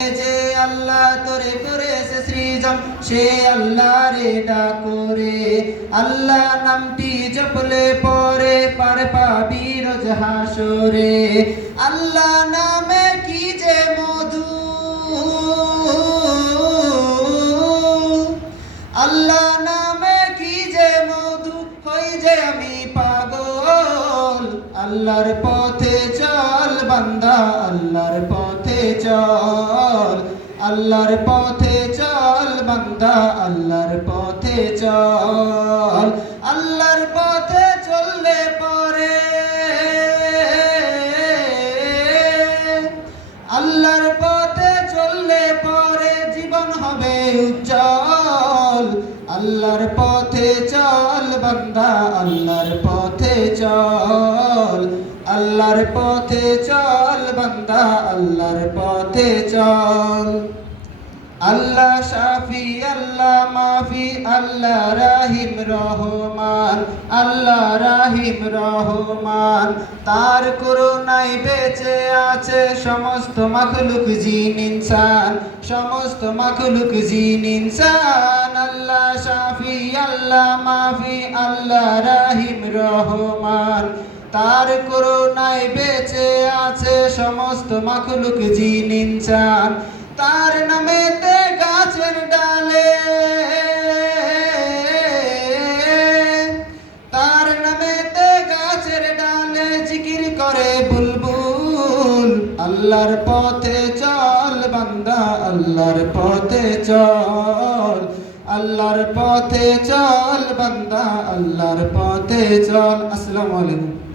যে আল্লাহ তোরে করেছে সৃজন সে আল্লাহ রে ডাকরে আল্লাহ নামটি জপলে পরে পার পাবি রোজ হাসরে আল্লাহ নামে কি যে মধু আল্লাহ নামে কি যে মধু হই যে আমি পাগল আল্লাহর পথে চল বান্দা আল্লাহর পথে চল আল্লাহর পথে চল বান্দা আল্লাহর পথে চল আল্লাহর পথে চললে পরে আল্লাহর পথে চললে পরে জীবন হবে উজ্জ্বল আল্লাহর পথে চল বান্দা আল্লাহর পথে চল আল্লাহর পথে চল বান্দা আল্লাহর পথে চল আল্লাহ শাফি আল্লাহ মাফি আল্লাহ রাহিম রহমান আল্লাহ রাহিম রহমান তার করুণায় বেঁচে আছে সমস্ত মাখলুক জিন ইনসান সমস্ত মাখলুক জিন ইনসান আল্লাহ শাফি আল্লাহ মাফি আল্লাহ রাহিম রহমান তার করুণায় বেঁচে আছে সমস্ত মাখলুক জিন ইনসান তার নামেতে গাছের ডালে তার নামেতে গাছের ডালে জিকির করে বুলবুল আল্লাহর পথে চল বান্দা আল্লাহর পথে চল আল্লাহর পথে চল বান্দা আল্লাহর পথে চল। আসসালামু আলাইকুম।